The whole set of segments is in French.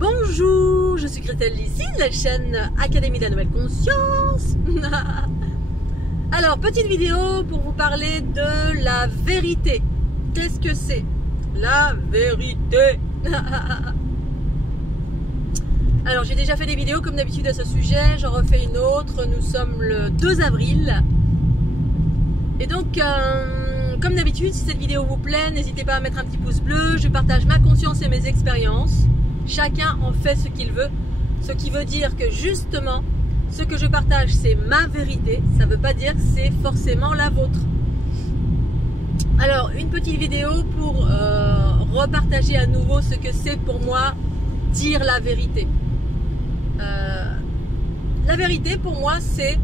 Bonjour, je suis Christelle Lissy de la chaîne Académie de la Nouvelle Conscience. Alors, petite vidéo pour vous parler de la vérité. Qu'est-ce que c'est? La vérité. Alors, j'ai déjà fait des vidéos comme d'habitude à ce sujet, j'en refais une autre. Nous sommes le 2 avril. Et donc, comme d'habitude, si cette vidéo vous plaît, n'hésitez pas à mettre un petit pouce bleu. Je partage ma conscience et mes expériences. Chacun en fait ce qu'il veut. Ce qui veut dire que justement, ce que je partage, c'est ma vérité. Ça ne veut pas dire que c'est forcément la vôtre. Alors, une petite vidéo pour repartager à nouveau ce que c'est pour moi dire la vérité. La vérité pour moi, c'est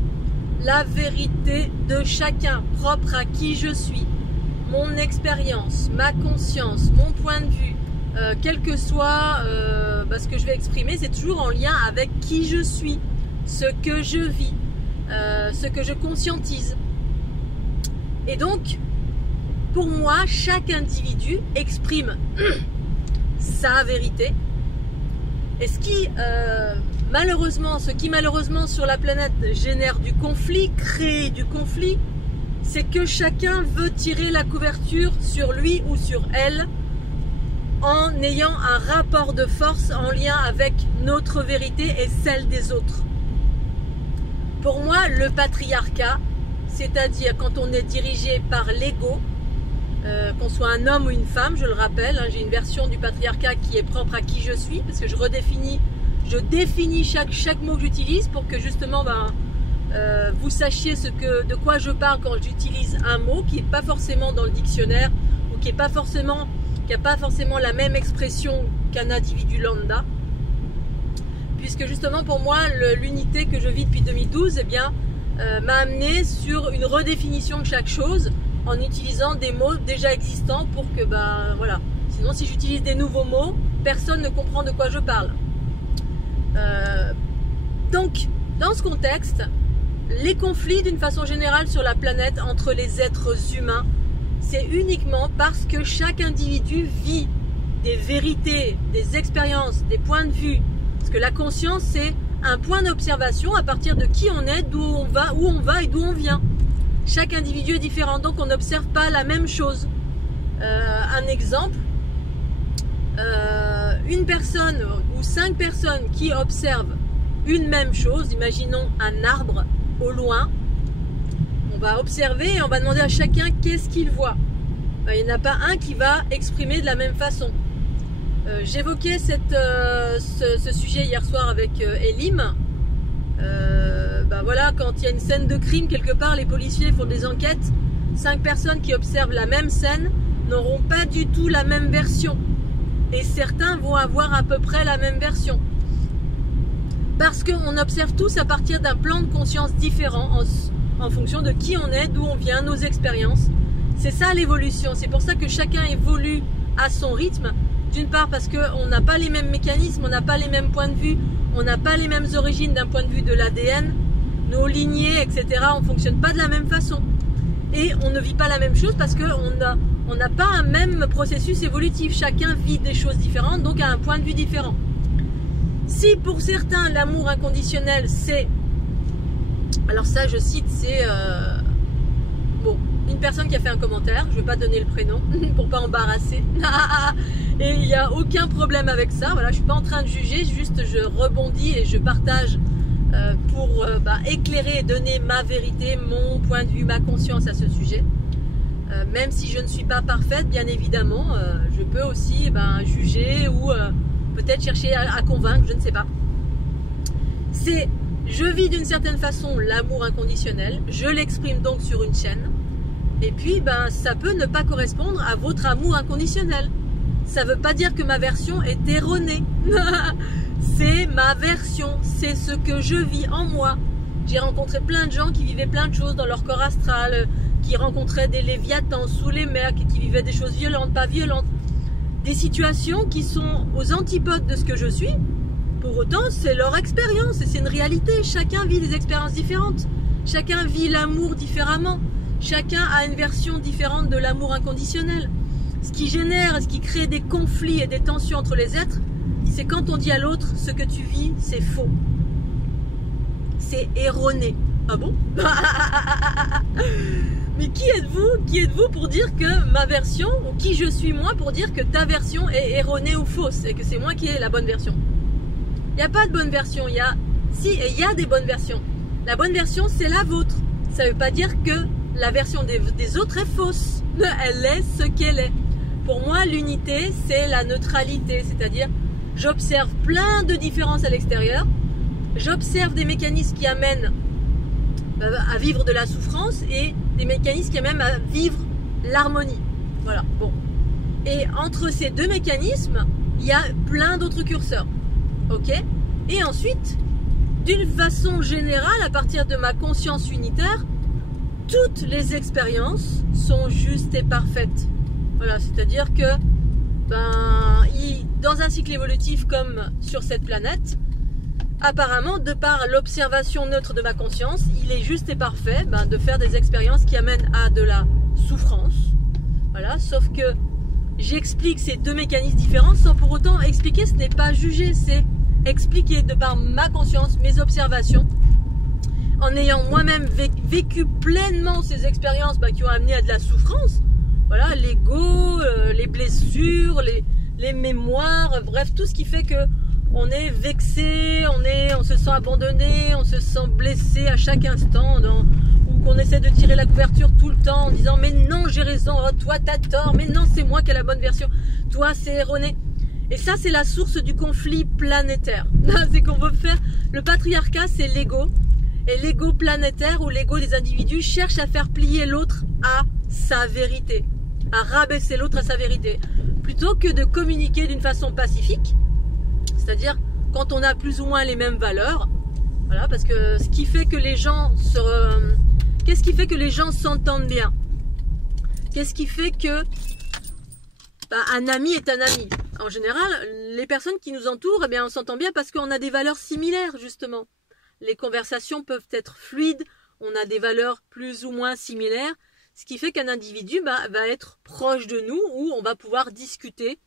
la vérité de chacun, propre à qui je suis, mon expérience, ma conscience, mon point de vue, quel que soit ce que je vais exprimer, c'est toujours en lien avec qui je suis, ce que je vis, ce que je conscientise. Et donc, pour moi, chaque individu exprime sa vérité. Et ce qui malheureusement sur la planète génère du conflit, crée du conflit, c'est que chacun veut tirer la couverture sur lui ou sur elle en ayant un rapport de force en lien avec notre vérité et celle des autres. Pour moi, le patriarcat, c'est-à-dire quand on est dirigé par l'ego, qu'on soit un homme ou une femme, je le rappelle, j'ai une version du patriarcat qui est propre à qui je suis, parce que je définis chaque mot que j'utilise pour que justement vous sachiez de quoi je parle quand j'utilise un mot qui n'est pas forcément dans le dictionnaire ou qui n'a pas forcément la même expression qu'un individu lambda. Puisque justement pour moi, l'unité que je vis depuis 2012 m'a amené sur une redéfinition de chaque chose en utilisant des mots déjà existants pour que, voilà. Sinon, si j'utilise des nouveaux mots, personne ne comprend de quoi je parle. Donc, dans ce contexte, les conflits d'une façon générale sur la planète entre les êtres humains, c'est uniquement parce que chaque individu vit des vérités, des expériences, des points de vue. Parce que la conscience, c'est un point d'observation à partir de qui on est, d'où on va et d'où on vient. Chaque individu est différent, donc on n'observe pas la même chose. Un exemple, une personne ou 5 personnes qui observent une même chose, imaginons un arbre au loin, on va observer et on va demander à chacun qu'est-ce qu'il voit. Il n'y en a pas un qui va exprimer de la même façon. J'évoquais ce sujet hier soir avec Elim. Voilà, quand il y a une scène de crime quelque part, les policiers font des enquêtes. 5 personnes qui observent la même scène n'auront pas du tout la même version. Et certains vont avoir à peu près la même version. Parce qu'on observe tous à partir d'un plan de conscience différent en fonction de qui on est, d'où on vient, nos expériences. C'est ça l'évolution. C'est pour ça que chacun évolue à son rythme. D'une part parce qu'on n'a pas les mêmes mécanismes, on n'a pas les mêmes points de vue, on n'a pas les mêmes origines d'un point de vue de l'ADN, nos lignées, etc. On ne fonctionne pas de la même façon. Et on ne vit pas la même chose parce qu'on n'a pas un même processus évolutif. Chacun vit des choses différentes, donc a un point de vue différent. Si pour certains, l'amour inconditionnel, c'est... Alors ça, je cite, c'est... une personne qui a fait un commentaire, je ne vais pas donner le prénom pour pas embarrasser. Et il n'y a aucun problème avec ça. Voilà, je ne suis pas en train de juger, juste je rebondis et je partage pour éclairer et donner ma vérité, mon point de vue, ma conscience à ce sujet. Même si je ne suis pas parfaite, bien évidemment, je peux aussi juger ou peut-être chercher à convaincre, je ne sais pas. Je vis d'une certaine façon l'amour inconditionnel, je l'exprime donc sur une chaîne. Et puis, ça peut ne pas correspondre à votre amour inconditionnel. Ça ne veut pas dire que ma version est erronée. C'est ma version, c'est ce que je vis en moi. J'ai rencontré plein de gens qui vivaient plein de choses dans leur corps astral, qui rencontraient des léviathans sous les mers, qui vivaient des choses violentes, pas violentes. Des situations qui sont aux antipodes de ce que je suis. Pour autant, c'est leur expérience et c'est une réalité. Chacun vit des expériences différentes. Chacun vit l'amour différemment. Chacun a une version différente de l'amour inconditionnel. Ce qui génère, ce qui crée des conflits et des tensions entre les êtres, c'est quand on dit à l'autre ce que tu vis, c'est faux. C'est erroné. Ah bon? Mais qui êtes-vous? Qui êtes-vous pour dire que ma version, ou qui je suis moi pour dire que ta version est erronée ou fausse, et que c'est moi qui ai la bonne version? Il n'y a pas de bonne version, il y a des bonnes versions. La bonne version, c'est la vôtre. Ça ne veut pas dire que la version des autres est fausse. Elle est ce qu'elle est. Pour moi, l'unité, c'est la neutralité, c'est-à-dire j'observe plein de différences à l'extérieur, j'observe des mécanismes qui amènent à vivre de la souffrance et des mécanismes qui amènent à vivre l'harmonie. Voilà, bon. Et entre ces deux mécanismes, il y a plein d'autres curseurs. Ok? Et ensuite, d'une façon générale, à partir de ma conscience unitaire, toutes les expériences sont justes et parfaites. Voilà, c'est-à-dire que dans un cycle évolutif comme sur cette planète, apparemment, de par l'observation neutre de ma conscience, il est juste et parfait de faire des expériences qui amènent à de la souffrance. Voilà, sauf que j'explique ces deux mécanismes différents sans pour autant expliquer, ce n'est pas juger, c'est expliquer de par ma conscience, mes observations, en ayant moi-même vécu pleinement ces expériences qui ont amené à de la souffrance. Voilà, l'ego, les blessures, les mémoires, bref, tout ce qui fait que on est vexé, on se sent abandonné, on se sent blessé à chaque instant, ou qu'on essaie de tirer la couverture tout le temps en disant mais non j'ai raison, oh, toi t'as tort, mais non c'est moi qui ai la bonne version, toi c'est erroné. Et ça c'est la source du conflit planétaire. C'est qu'on veut faire, le patriarcat c'est l'ego, et l'ego planétaire ou l'ego des individus cherche à faire plier l'autre à sa vérité, à rabaisser l'autre à sa vérité, plutôt que de communiquer d'une façon pacifique. C'est-à-dire quand on a plus ou moins les mêmes valeurs, voilà, parce que ce qui fait que les gens qu'est-ce qui fait que les gens s'entendent bien? Qu'est-ce qui fait que un ami est un ami? En général, les personnes qui nous entourent, eh bien, on s'entend bien parce qu'on a des valeurs similaires, justement. Les conversations peuvent être fluides, on a des valeurs plus ou moins similaires, ce qui fait qu'un individu va être proche de nous, où on va pouvoir discuter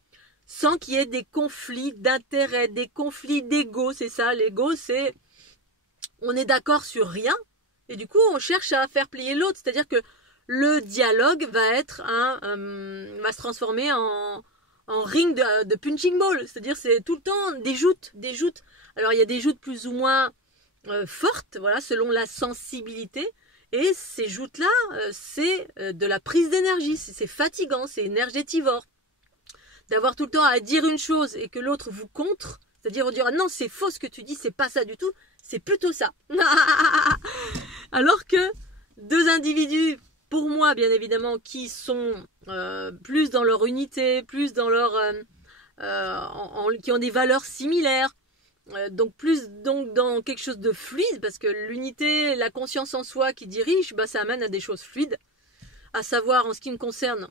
sans qu'il y ait des conflits d'intérêts, des conflits d'ego. C'est ça, l'ego, c'est on est d'accord sur rien et du coup on cherche à faire plier l'autre, c'est-à-dire que le dialogue va va se transformer en ring de punching ball, c'est-à-dire c'est tout le temps des joutes. Alors il y a des joutes plus ou moins fortes, voilà, selon la sensibilité, et ces joutes-là, c'est de la prise d'énergie, c'est fatigant, c'est énergétivore. D'avoir tout le temps à dire une chose et que l'autre vous contre, c'est-à-dire on dira non c'est faux ce que tu dis, c'est pas ça du tout, c'est plutôt ça. Alors que deux individus, pour moi bien évidemment, qui sont plus dans leur unité, plus dans leur qui ont des valeurs similaires, donc plus dans quelque chose de fluide, parce que l'unité, la conscience en soi qui dirige, ça amène à des choses fluides. À savoir, en ce qui me concerne,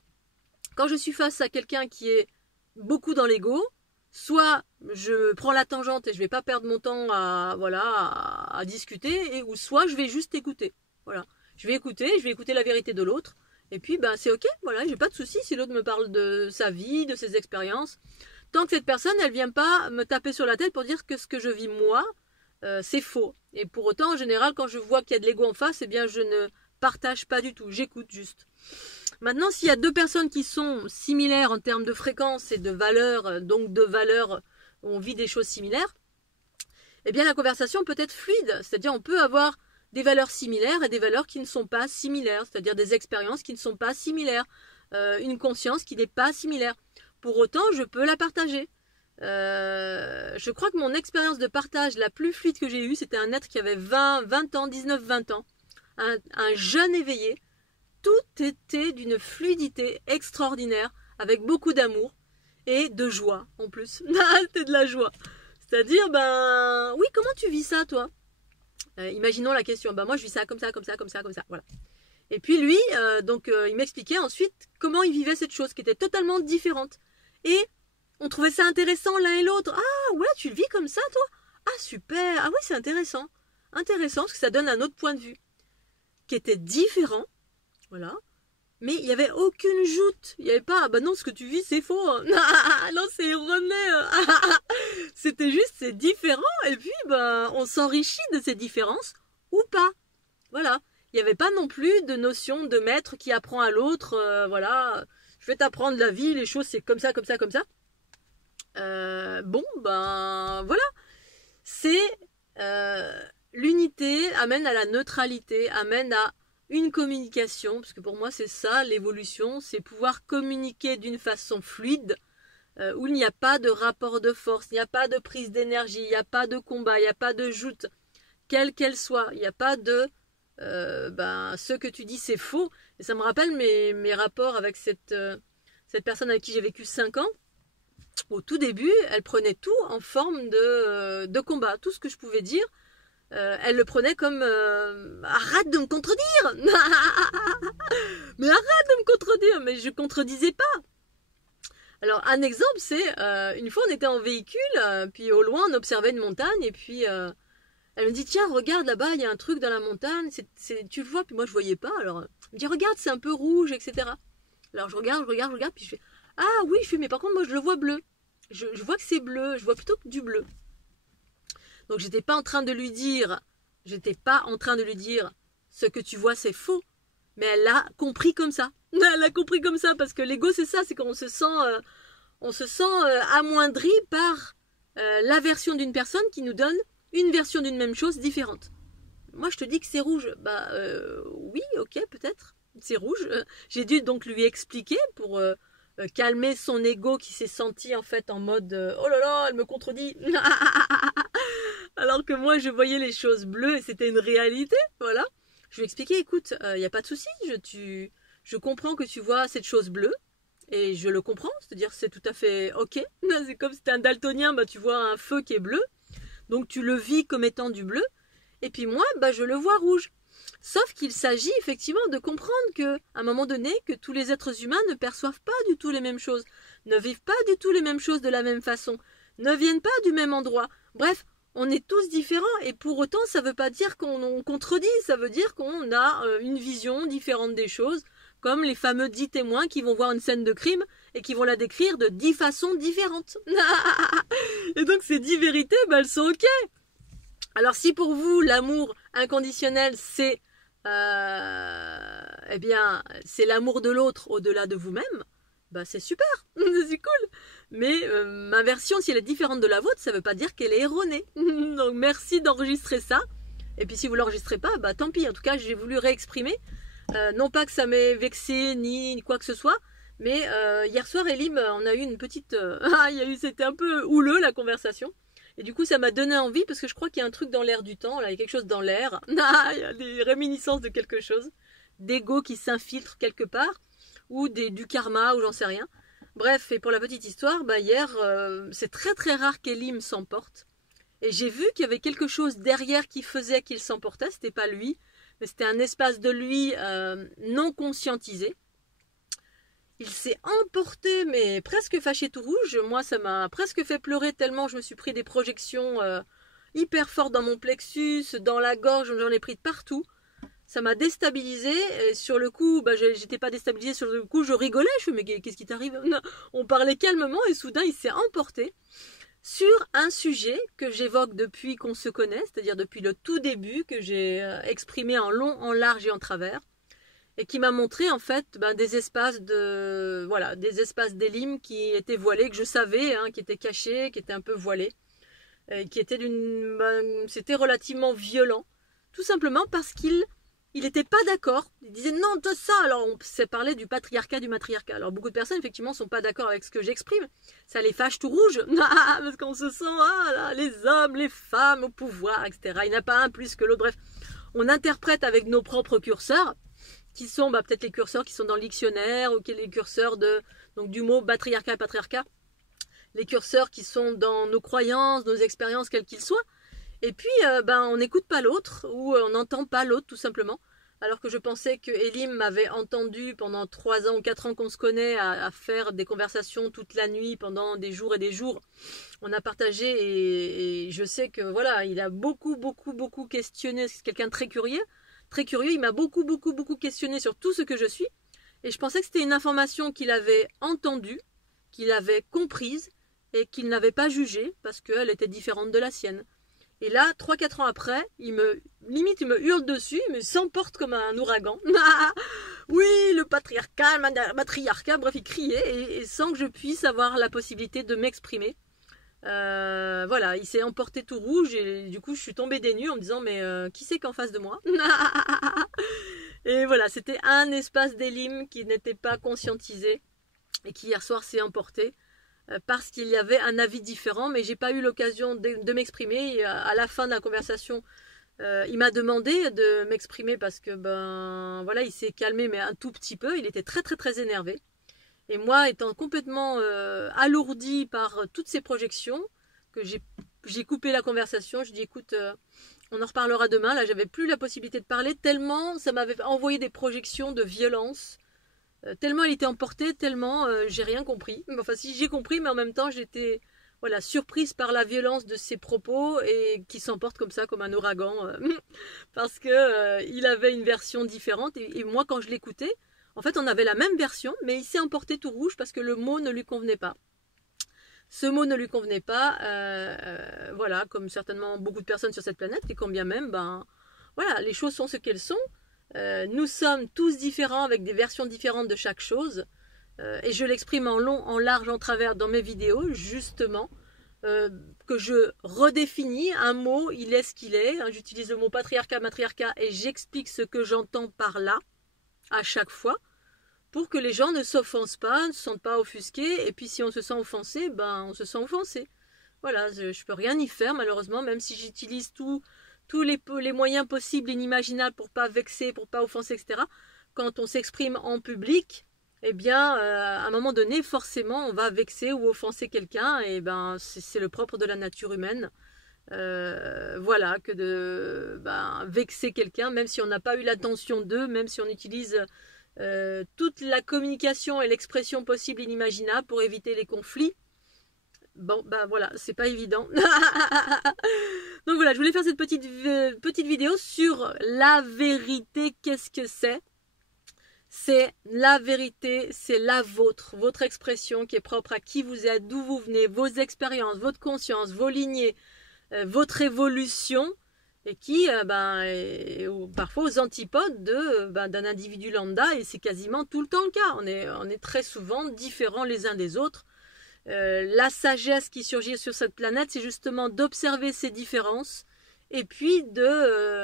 quand je suis face à quelqu'un qui est beaucoup dans l'ego, soit je prends la tangente et je vais pas perdre mon temps à discuter, ou soit je vais juste écouter. Voilà, je vais écouter la vérité de l'autre, et puis c'est ok, voilà, j'ai pas de souci si l'autre me parle de sa vie, de ses expériences, tant que cette personne elle vient pas me taper sur la tête pour dire que ce que je vis moi c'est faux. Et pour autant, en général, quand je vois qu'il y a de l'ego en face, eh bien je ne partage pas du tout, j'écoute juste. Maintenant, s'il y a deux personnes qui sont similaires en termes de fréquence et de valeurs, donc de valeurs où on vit des choses similaires, eh bien la conversation peut être fluide. C'est-à-dire on peut avoir des valeurs similaires et des valeurs qui ne sont pas similaires, c'est-à-dire des expériences qui ne sont pas similaires, une conscience qui n'est pas similaire. Pour autant, je peux la partager. Je crois que mon expérience de partage la plus fluide que j'ai eue, c'était un être qui avait 20 ans, 19-20 ans, un jeune éveillé. Tout était d'une fluidité extraordinaire, avec beaucoup d'amour et de joie en plus. C'était de la joie. C'est-à-dire, oui, comment tu vis ça, toi? Imaginons la question. Moi, je vis ça comme ça, comme ça, comme ça, comme ça. Voilà. Et puis lui, il m'expliquait ensuite comment il vivait cette chose qui était totalement différente. Et on trouvait ça intéressant l'un et l'autre. Ah ouais, tu le vis comme ça, toi? Ah super. Ah oui, c'est intéressant. Intéressant parce que ça donne un autre point de vue qui était différent. Voilà. Mais il n'y avait aucune joute. Il n'y avait pas, non, ce que tu vis, c'est faux. Non, c'est erroné. c'est différent et puis ben, on s'enrichit de ces différences ou pas. Voilà. Il n'y avait pas non plus de notion de maître qui apprend à l'autre, voilà, je vais t'apprendre la vie, les choses c'est comme ça, comme ça, comme ça. Bon, ben voilà. C'est l'unité amène à la neutralité, amène à une communication, parce que pour moi c'est ça l'évolution, c'est pouvoir communiquer d'une façon fluide, où il n'y a pas de rapport de force, il n'y a pas de prise d'énergie, il n'y a pas de combat, il n'y a pas de joute, quelle qu'elle soit, il n'y a pas de ce que tu dis c'est faux. Et ça me rappelle mes rapports avec cette personne avec qui j'ai vécu 5 ans. Au tout début, elle prenait tout en forme de combat. Tout ce que je pouvais dire, elle le prenait comme arrête de me contredire. Mais arrête de me contredire. Mais je contredisais pas. Alors un exemple, c'est une fois on était en véhicule, puis au loin on observait une montagne et puis elle me dit tiens regarde là-bas il y a un truc dans la montagne, tu le vois, puis moi je voyais pas, alors elle me dit regarde c'est un peu rouge, etc. Alors je regarde, puis je fais ah oui, je fais mais par contre moi je le vois bleu, je vois que c'est bleu, je vois plutôt que du bleu. Donc j'étais pas en train de lui dire ce que tu vois c'est faux, mais elle l'a compris comme ça. Elle a compris comme ça parce que l'ego c'est ça, c'est qu'on se sent amoindri par la version d'une personne qui nous donne une version d'une même chose différente. Moi je te dis que c'est rouge, oui ok peut-être c'est rouge. J'ai dû donc lui expliquer pour calmer son ego qui s'est senti en fait en mode oh là là elle me contredit alors que moi je voyais les choses bleues et c'était une réalité, voilà. Je lui ai expliqué écoute y a pas de souci, je comprends que tu vois cette chose bleue et je le comprends, c'est-à-dire c'est tout à fait ok. C'est comme si t'es un daltonien, tu vois un feu qui est bleu, donc tu le vis comme étant du bleu, et puis moi je le vois rouge. Sauf qu'il s'agit effectivement de comprendre que, à un moment donné, que tous les êtres humains ne perçoivent pas du tout les mêmes choses, ne vivent pas du tout les mêmes choses de la même façon, ne viennent pas du même endroit. Bref, on est tous différents et pour autant ça ne veut pas dire qu'on contredit, ça veut dire qu'on a une vision différente des choses, comme les fameux 10 témoins qui vont voir une scène de crime et qui vont la décrire de 10 façons différentes. Et donc ces 10 vérités, elles sont ok. Alors si pour vous l'amour inconditionnel c'est c'est l'amour de l'autre au-delà de vous-même, c'est super, c'est cool. Mais ma version, si elle est différente de la vôtre, ça ne veut pas dire qu'elle est erronée. Donc merci d'enregistrer ça. Et puis si vous ne l'enregistrez pas, tant pis. En tout cas, j'ai voulu réexprimer. Non pas que ça m'ait vexé ni quoi que ce soit, mais hier soir, Elim, on a eu une petite... c'était un peu houleux la conversation. Et du coup, ça m'a donné envie, parce que je crois qu'il y a un truc dans l'air du temps, là, il y a quelque chose dans l'air. Il y a des réminiscences de quelque chose, d'ego qui s'infiltre quelque part, ou du karma, ou j'en sais rien. Bref, et pour la petite histoire, hier, c'est très très rare qu'Elim s'emporte. Et j'ai vu qu'il y avait quelque chose derrière qui faisait qu'il s'emportait, c'était pas lui, mais c'était un espace de lui non conscientisé. Il s'est emporté, mais presque fâché tout rouge. Moi, ça m'a presque fait pleurer tellement je me suis pris des projections hyper fortes dans mon plexus, dans la gorge, j'en ai pris de partout. Ça m'a déstabilisée. Et sur le coup, j'étais pas déstabilisée. Sur le coup, je rigolais. Je me suis dit, mais qu'est-ce qui t'arrive? On parlait calmement et soudain, il s'est emporté sur un sujet que j'évoque depuis qu'on se connaît, c'est-à-dire depuis le tout début, que j'ai exprimé en long, en large et en travers. Et qui m'a montré en fait des espaces d'Elim qui étaient voilés, que je savais, qui étaient cachés, qui étaient un peu voilés, et qui étaient c'était relativement violent, tout simplement parce qu'il n'était pas d'accord. Il disait non de ça. Alors on s'est parlé du patriarcat, du matriarcat. Alors beaucoup de personnes effectivement sont pas d'accord avec ce que j'exprime. Ça les fâche tout rouge parce qu'on se sent les hommes, les femmes au pouvoir, etc. Il n'y en a pas un plus que l'autre. Bref, on interprète avec nos propres curseurs, qui sont peut-être les curseurs qui sont dans le dictionnaire, ou les curseurs du mot patriarcat et patriarcat, les curseurs qui sont dans nos croyances, nos expériences, quels qu'ils soient. Et puis, on n'écoute pas l'autre, ou on n'entend pas l'autre, tout simplement. Alors que je pensais que Elim m'avait entendu pendant 3 ans ou 4 ans qu'on se connaît à faire des conversations toute la nuit pendant des jours et des jours. On a partagé et je sais que voilà, il a beaucoup questionné. C'est quelqu'un de très curieux. Il m'a beaucoup questionné sur tout ce que je suis. Et je pensais que c'était une information qu'il avait entendue, qu'il avait comprise et qu'il n'avait pas jugé parce qu'elle était différente de la sienne. Et là, 3-4 ans après, il me hurle dessus, il me s'emporte comme un ouragan. Oui, le patriarcat, le matriarcat, bref, il criait et sans que je puisse avoir la possibilité de m'exprimer. Voilà, il s'est emporté tout rouge et du coup, je suis tombée des nues en me disant mais qui c'est qu'en face de moi? Et voilà, c'était un espace d'élim qui n'était pas conscientisé et qui hier soir s'est emporté. Parce qu'il y avait un avis différent, mais j'ai pas eu l'occasion de m'exprimer. À la fin de la conversation, il m'a demandé de m'exprimer parce que ben voilà, il s'est calmé mais un tout petit peu. Il était très très très énervé. Et moi, étant complètement alourdie par toutes ces projections, que j'ai coupé la conversation, je dis écoute, on en reparlera demain. Là, j'avais plus la possibilité de parler tellement ça m'avait envoyé des projections de violence. Tellement elle était emportée, tellement j'ai rien compris. Enfin si j'ai compris, mais en même temps j'étais voilà, surprise par la violence de ses propos et qui s'emporte comme ça, comme un ouragan, parce que il avait une version différente et moi quand je l'écoutais, en fait on avait la même version, mais il s'est emporté tout rouge parce que le mot ne lui convenait pas. Ce mot ne lui convenait pas, voilà, comme certainement beaucoup de personnes sur cette planète, et quand bien même, ben voilà, les choses sont ce qu'elles sont. Nous sommes tous différents avec des versions différentes de chaque chose et je l'exprime en long, en large, en travers dans mes vidéos justement que je redéfinis un mot, il est ce qu'il est, hein, j'utilise le mot patriarcat, matriarcat et j'explique ce que j'entends par là à chaque fois pour que les gens ne s'offensent pas, ne se sentent pas offusqués et puis si on se sent offensé, ben on se sent offensé. Voilà, je peux rien y faire malheureusement, même si j'utilise tous les moyens possibles et inimaginables pour pas vexer, pour pas offenser, etc. Quand on s'exprime en public, eh bien, à un moment donné, forcément, on va vexer ou offenser quelqu'un, et ben, c'est le propre de la nature humaine. Voilà, que de vexer quelqu'un, même si on n'a pas eu l'attention d'eux, même si on utilise toute la communication et l'expression possible et inimaginable pour éviter les conflits. Bon, ben voilà, c'est pas évident. Donc voilà, je voulais faire cette petite vidéo sur la vérité. Qu'est-ce que c'est? C'est la vérité, c'est la vôtre, votre expression qui est propre à qui vous êtes, d'où vous venez, vos expériences, votre conscience, vos lignées, votre évolution, et qui est parfois aux antipodes d'un individu lambda, et c'est quasiment tout le temps le cas. On est très souvent différents les uns des autres. La sagesse qui surgit sur cette planète, c'est justement d'observer ces différences et puis d'avoir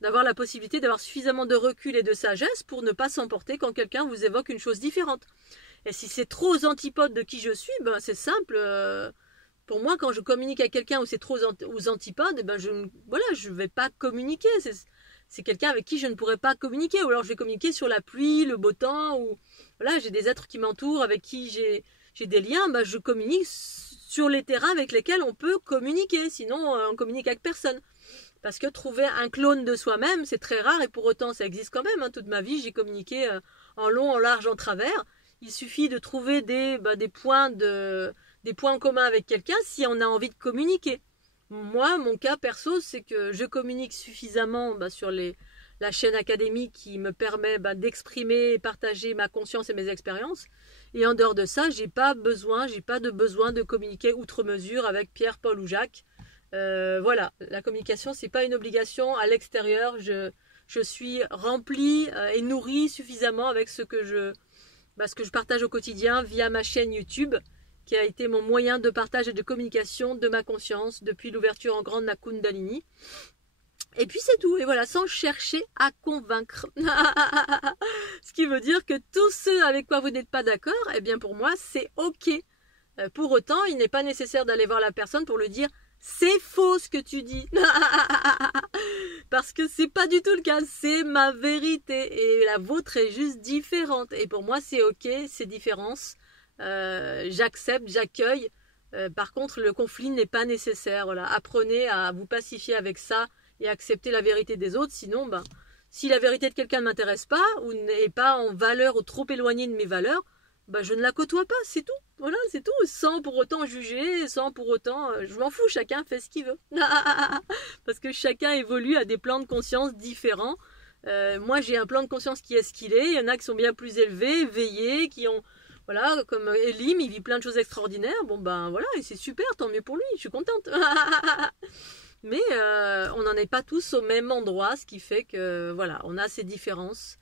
la possibilité d'avoir suffisamment de recul et de sagesse pour ne pas s'emporter quand quelqu'un vous évoque une chose différente. Et si c'est trop aux antipodes de qui je suis, ben c'est simple. Pour moi, quand je communique à quelqu'un où c'est trop aux antipodes, ben je vais pas communiquer. C'est quelqu'un avec qui je ne pourrais pas communiquer. Ou alors je vais communiquer sur la pluie, le beau temps, ou voilà, j'ai des êtres qui m'entourent, avec qui j'ai des liens, ben je communique sur les terrains avec lesquels on peut communiquer. Sinon, on communique avec personne. Parce que trouver un clone de soi-même, c'est très rare et pour autant, ça existe quand même. Hein. Toute ma vie, j'ai communiqué en long, en large, en travers. Il suffit de trouver des points en commun avec quelqu'un si on a envie de communiquer. Moi, mon cas perso, c'est que je communique suffisamment sur la chaîne académique qui me permet d'exprimer et partager ma conscience et mes expériences. Et en dehors de ça, j'ai pas de besoin de communiquer outre mesure avec Pierre, Paul ou Jacques. Voilà, la communication, c'est pas une obligation à l'extérieur. Je suis remplie et nourrie suffisamment avec ce que je partage au quotidien via ma chaîne YouTube, qui a été mon moyen de partage et de communication de ma conscience depuis l'ouverture en grande de ma Kundalini. Et puis c'est tout, et voilà, sans chercher à convaincre. Ce qui veut dire que tous ceux avec quoi vous n'êtes pas d'accord, eh bien pour moi c'est ok. Pour autant, il n'est pas nécessaire d'aller voir la personne pour lui dire « c'est faux ce que tu dis ». Parce que c'est pas du tout le cas, c'est ma vérité et la vôtre est juste différente. Et pour moi c'est ok, ces différences. J'accepte, j'accueille. Par contre, le conflit n'est pas nécessaire. Voilà. Apprenez à vous pacifier avec ça et accepter la vérité des autres. Sinon, si la vérité de quelqu'un ne m'intéresse pas ou n'est pas en valeur ou trop éloignée de mes valeurs, je ne la côtoie pas, c'est tout. Voilà, c'est tout. Sans pour autant juger, sans pour autant... je m'en fous, chacun fait ce qu'il veut. Parce que chacun évolue à des plans de conscience différents. Moi, j'ai un plan de conscience qui est ce qu'il est. Il y en a qui sont bien plus élevés, éveillés, qui ont Voilà, comme Elim, il vit plein de choses extraordinaires. Bon ben voilà, et c'est super, tant mieux pour lui, je suis contente. Mais on n'en est pas tous au même endroit, ce qui fait que voilà, on a ces différences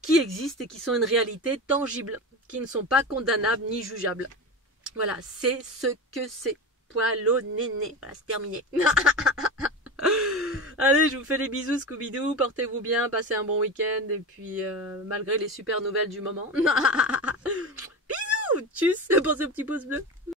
qui existent et qui sont une réalité tangible, qui ne sont pas condamnables ni jugeables. Voilà, c'est ce que c'est. Poilo néné. Voilà, c'est terminé. Allez, je vous fais les bisous, Scooby-Doo. Portez-vous bien, passez un bon week-end. Et puis, malgré les super nouvelles du moment. Bisous. Tchuss. Pensez au petit pouce bleu.